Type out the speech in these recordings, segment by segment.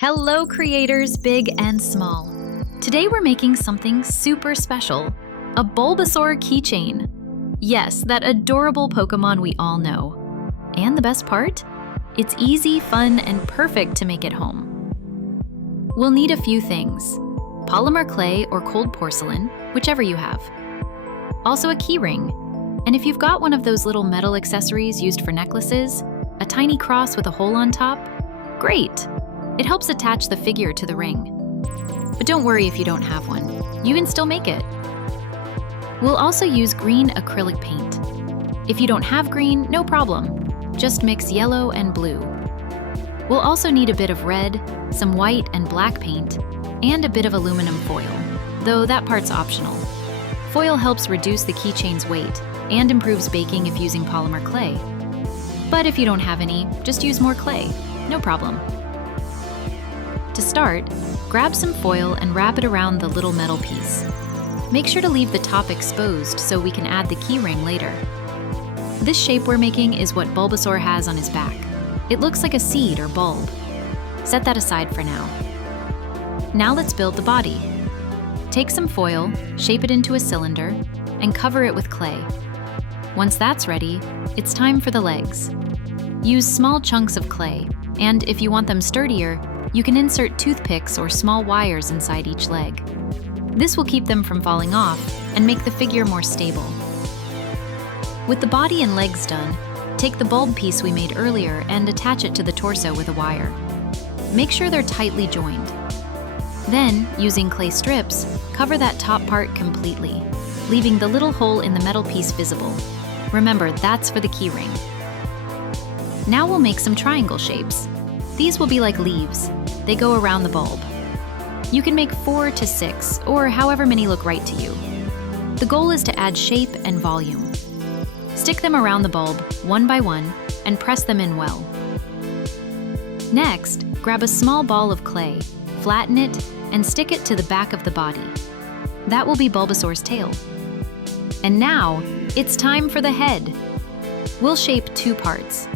Hello creators big and small. Today we're making something super special, a Bulbasaur keychain. Yes, that adorable Pokémon we all know. And the best part? It's easy, fun, and perfect to make at home. We'll need a few things: polymer clay or cold porcelain, whichever you have. Also a key ring, and if you've got one of those little metal accessories used for necklaces, a tiny cross with a hole on top, great! It helps attach the figure to the ring. But don't worry if you don't have one. You can still make it. We'll also use green acrylic paint. If you don't have green, no problem. Just mix yellow and blue. We'll also need a bit of red, some white and black paint, and a bit of aluminum foil, though that part's optional. Foil helps reduce the keychain's weight and improves baking if using polymer clay. But if you don't have any, just use more clay. No problem. To start, grab some foil and wrap it around the little metal piece. Make sure to leave the top exposed so we can add the key ring later. This shape we're making is what Bulbasaur has on his back. It looks like a seed or bulb. Set that aside for now. Now let's build the body. Take some foil, shape it into a cylinder, and cover it with clay. Once that's ready, it's time for the legs. Use small chunks of clay, and if you want them sturdier, you can insert toothpicks or small wires inside each leg. This will keep them from falling off and make the figure more stable. With the body and legs done, take the bulb piece we made earlier and attach it to the torso with a wire. Make sure they're tightly joined. Then, using clay strips, cover that top part completely, leaving the little hole in the metal piece visible. Remember, that's for the key ring. Now we'll make some triangle shapes. These will be like leaves. They go around the bulb. You can make 4 to 6, or however many look right to you. The goal is to add shape and volume. Stick them around the bulb, one by one, and press them in well. Next, grab a small ball of clay, flatten it, and stick it to the back of the body. That will be Bulbasaur's tail. And now, it's time for the head. We'll shape 2 parts.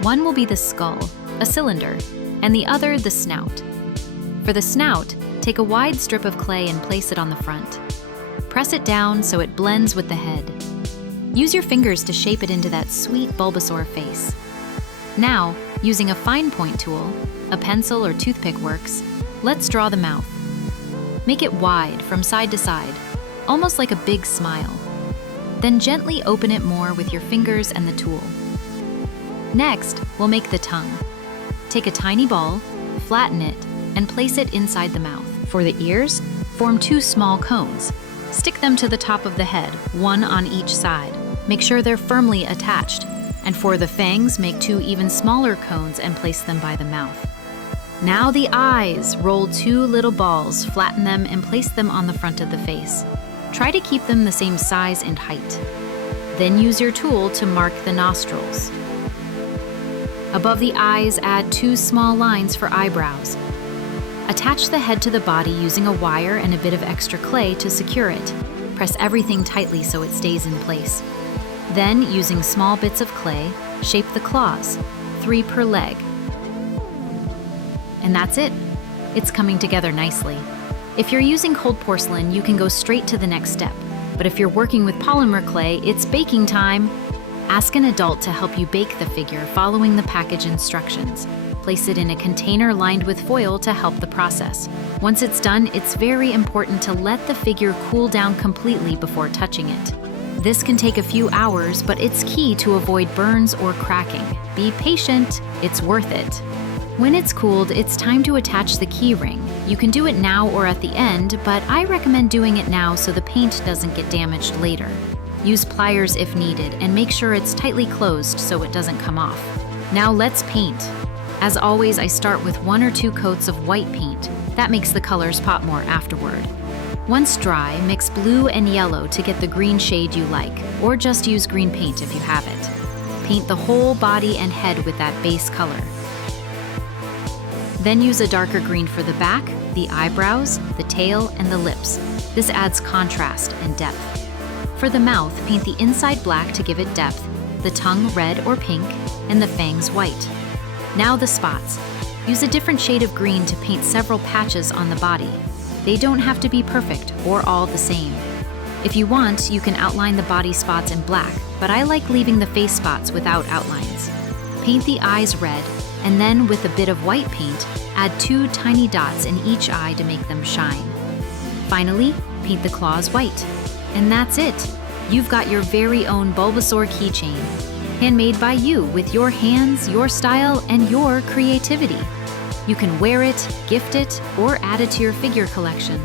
One will be the skull, a cylinder, and the other the snout. For the snout, take a wide strip of clay and place it on the front. Press it down so it blends with the head. Use your fingers to shape it into that sweet Bulbasaur face. Now, using a fine point tool, a pencil or toothpick works, let's draw the mouth. Make it wide from side to side, almost like a big smile. Then gently open it more with your fingers and the tool. Next, we'll make the tongue. Take a tiny ball, flatten it, and place it inside the mouth. For the ears, form 2 small cones. Stick them to the top of the head, one on each side. Make sure they're firmly attached. And for the fangs, make 2 even smaller cones and place them by the mouth. Now the eyes. Roll 2 little balls, flatten them, and place them on the front of the face. Try to keep them the same size and height. Then use your tool to mark the nostrils. Above the eyes, add 2 small lines for eyebrows. Attach the head to the body using a wire and a bit of extra clay to secure it. Press everything tightly so it stays in place. Then, using small bits of clay, shape the claws, 3 per leg. And that's it. It's coming together nicely. If you're using cold porcelain, you can go straight to the next step. But if you're working with polymer clay, it's baking time. Ask an adult to help you bake the figure following the package instructions. Place it in a container lined with foil to help the process. Once it's done, it's very important to let the figure cool down completely before touching it. This can take a few hours, but it's key to avoid burns or cracking. Be patient, it's worth it. When it's cooled, it's time to attach the key ring. You can do it now or at the end, but I recommend doing it now so the paint doesn't get damaged later. Use pliers if needed, and make sure it's tightly closed so it doesn't come off. Now let's paint. As always, I start with 1 or 2 coats of white paint. That makes the colors pop more afterward. Once dry, mix blue and yellow to get the green shade you like, or just use green paint if you have it. Paint the whole body and head with that base color. Then use a darker green for the back, the eyebrows, the tail, and the lips. This adds contrast and depth. For the mouth, paint the inside black to give it depth, the tongue red or pink, and the fangs white. Now the spots. Use a different shade of green to paint several patches on the body. They don't have to be perfect or all the same. If you want, you can outline the body spots in black, but I like leaving the face spots without outlines. Paint the eyes red, and then with a bit of white paint, add 2 tiny dots in each eye to make them shine. Finally, paint the claws white. And that's it! You've got your very own Bulbasaur keychain, handmade by you with your hands, your style, and your creativity. You can wear it, gift it, or add it to your figure collection.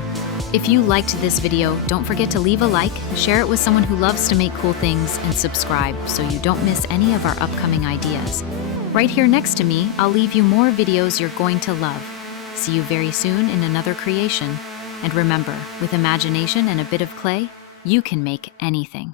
If you liked this video, don't forget to leave a like, share it with someone who loves to make cool things, and subscribe so you don't miss any of our upcoming ideas. Right here next to me, I'll leave you more videos you're going to love. See you very soon in another creation. And remember, with imagination and a bit of clay, you can make anything.